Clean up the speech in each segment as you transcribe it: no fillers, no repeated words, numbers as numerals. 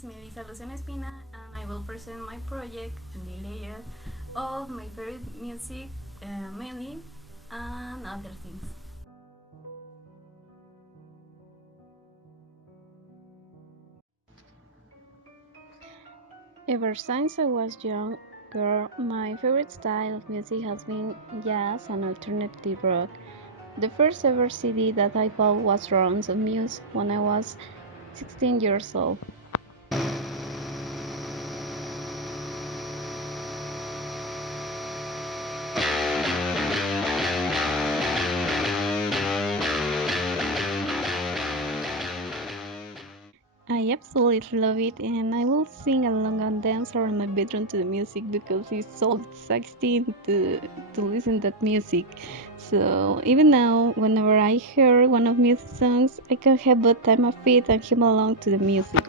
it's Melissa Lucena Espina, and I will present my project and the layer of my favorite music, mainly, and other things. Ever since I was younger, my favorite style of music has been jazz and alternative rock. The first ever CD that I bought was Rounds of Muse when I was 16 years old. I absolutely love it, and I will sing along and dance around my bedroom to the music because it's so exciting to listen to that music. So even now, whenever I hear one of Muse's songs, I can have both time of it and hum along to the music.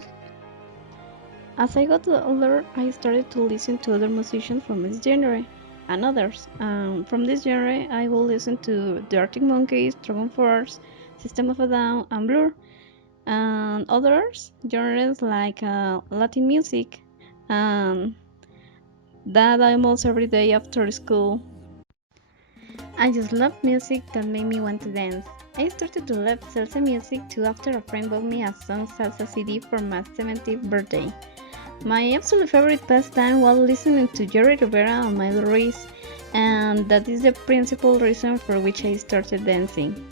As I got older, I started to listen to other musicians from this genre and others. From this genre, I will listen to the Arctic Monkeys, Dragon Force, System of a Down, and Blur, and others genres like Latin music, and that almost every day after school. I just love music that made me want to dance. I started to love salsa music too after a friend bought me a song salsa CD for my 70th birthday. My absolute favorite pastime was listening to Jerry Rivera on my Ruiz, and that is the principal reason for which I started dancing.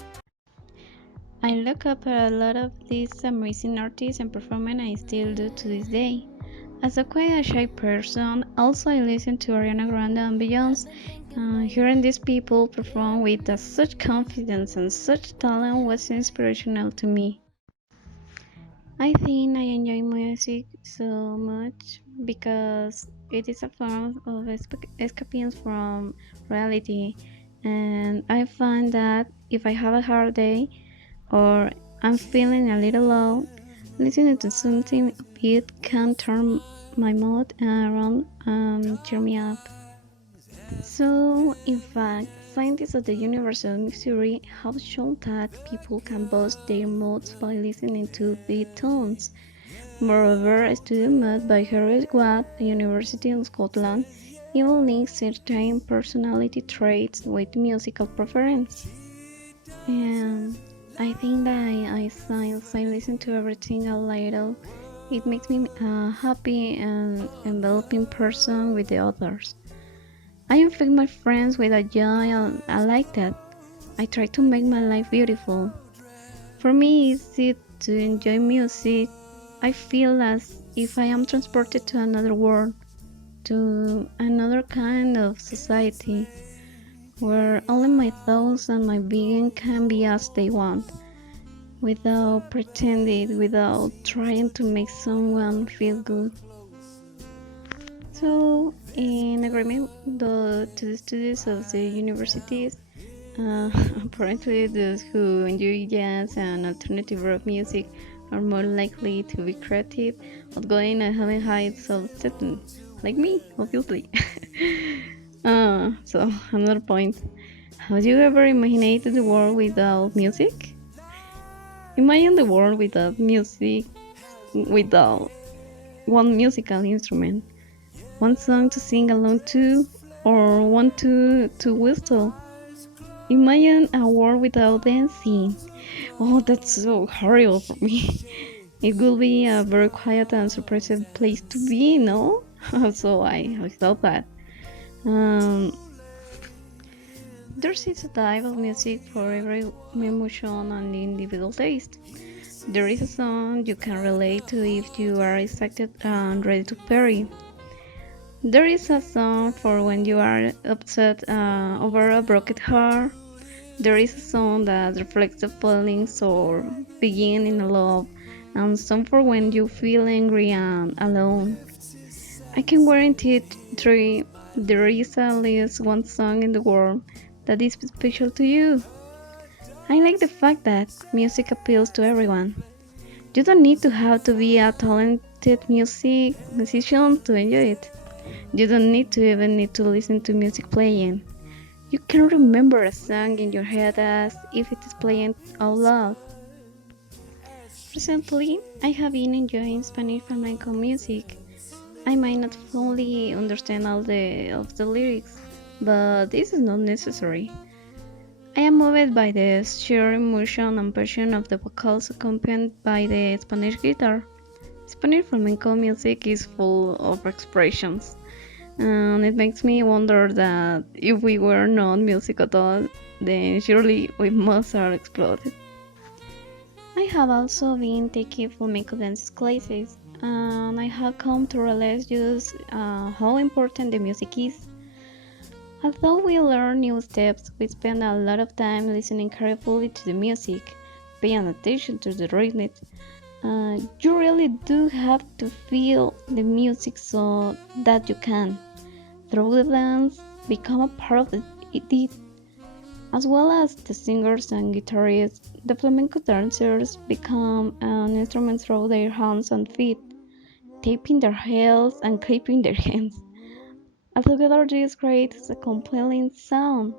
I look up at a lot of these amazing artists and performers I still do to this day. As a quite shy person, also I listen to Ariana Grande and Beyoncé. Hearing these people perform with such confidence and such talent was inspirational to me. I think I enjoy music so much because it is a form of escaping from reality, and I find that if I have a hard day or I'm feeling a little low, listening to something upbeat can turn my mood around and cheer me up. So, in fact, scientists at the University of Missouri have shown that people can boost their moods by listening to beat tones. Moreover, a study made by Harry Watt, a university in Scotland, even links certain personality traits with musical preference. And I think that since I listen to everything a little, it makes me a happy and enveloping person with the others. I infect my friends with a joy and I like that. I try to make my life beautiful. For me, it's it to enjoy music. I feel as if I am transported to another world, to another kind of society, where only my thoughts and my being can be as they want, without pretending, without trying to make someone feel good. So, in agreement to the studies of the universities, apparently those who enjoy jazz and alternative rock music are more likely to be creative, outgoing, and having high self-esteem, like me, obviously. So another point: have you ever imagined the world without music? Imagine the world without music, without one musical instrument, one song to sing along to, or one to whistle. Imagine a world without dancing. Oh, that's so horrible for me. It would be a very quiet and suppressive place to be, no? So I thought that. Um, there's a type of music for every emotion and individual taste. There is a song you can relate to if you are excited and ready to party. There is a song for when you are upset over a broken heart. There is a song that reflects the feelings or beginning in love, and some for when you feel angry and alone. I can guarantee three there is at least one song in the world that is special to you. I like the fact that music appeals to everyone. You don't need to have to be a talented musician to enjoy it. You don't need to even need to listen to music playing. You can remember a song in your head as if it is playing out loud. Recently, I have been enjoying Spanish flamenco music. I might not fully understand all of the lyrics, but this is not necessary. I am moved by the sheer emotion and passion of the vocals accompanied by the Spanish guitar. Spanish flamenco music is full of expressions, and it makes me wonder that if we were not music at all, then surely we must have exploded. I have also been taking flamenco dance classes, and I have come to realize just how important the music is. Although we learn new steps, we spend a lot of time listening carefully to the music, paying attention to the rhythm. You really do have to feel the music so that you can, through the dance, become a part of it. As well as the singers and guitarists, the flamenco dancers become an instrument through their hands and feet, tapping their heels and clapping their hands. Altogether, this creates a compelling sound.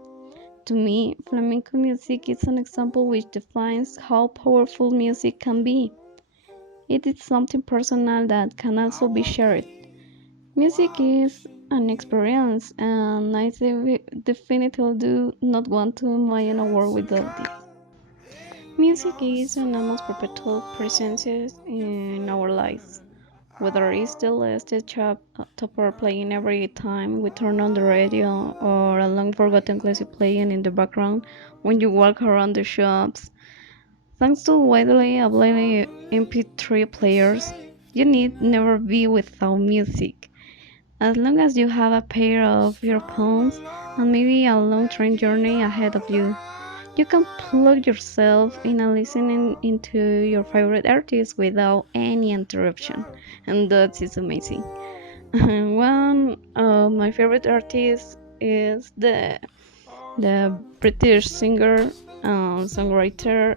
To me, flamenco music is an example which defines how powerful music can be. It is something personal that can also be shared. Music is an experience, and I definitely do not want to imagine a world without it. Music is an almost perpetual presence in our lives. Whether it's the latest topper playing every time we turn on the radio, or a long forgotten classic playing in the background when you walk around the shops. Thanks to widely available MP3 players, you need never be without music. As long as you have a pair of earphones and maybe a long train journey ahead of you, you can plug yourself in and listening into your favorite artist without any interruption. And that is amazing. One of my favorite artists is the British singer and songwriter.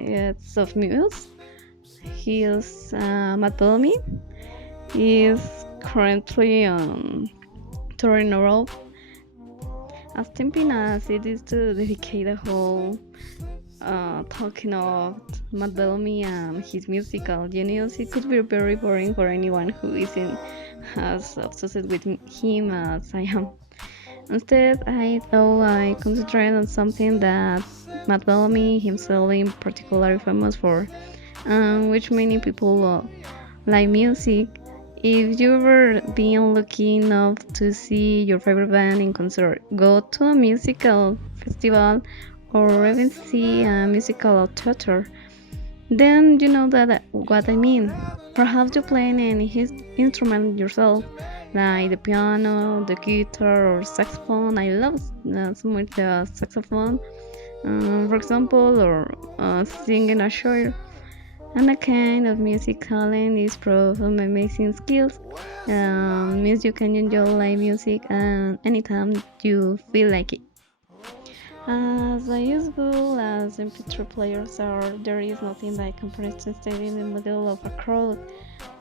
It's of Muse. He is Matt Bellamy. He is currently on tour in Europe. As tempting as it is to dedicate a whole talking of Matt Bellamy and his musical genius, it could be very boring for anyone who isn't as obsessed with him as I am. Instead, I thought I concentrate on something that Matt Bellamy himself in particular is famous for, which many people like music. If you've ever been lucky enough to see your favorite band in concert, go to a musical festival, or even see a musical theater, then you know that what I mean. Perhaps you play any his instrument yourself, like the piano, the guitar, or saxophone. I love so much the saxophone, for example, or singing a show. And a kind of music talent is proof of amazing skills. Means you can enjoy live music anytime you feel like it. As useful as MP3 players are, there is nothing like comparison standing in the middle of a crowd,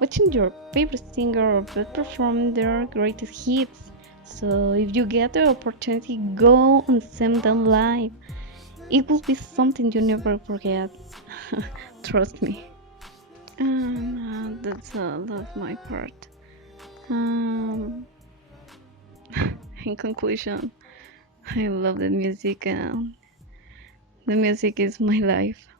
watching your favorite singer or band perform their greatest hits. So if you get the opportunity, go and see them live. It will be something you never forget. Trust me. That's all of my part. Um, in conclusion, I love the music, and the music is my life.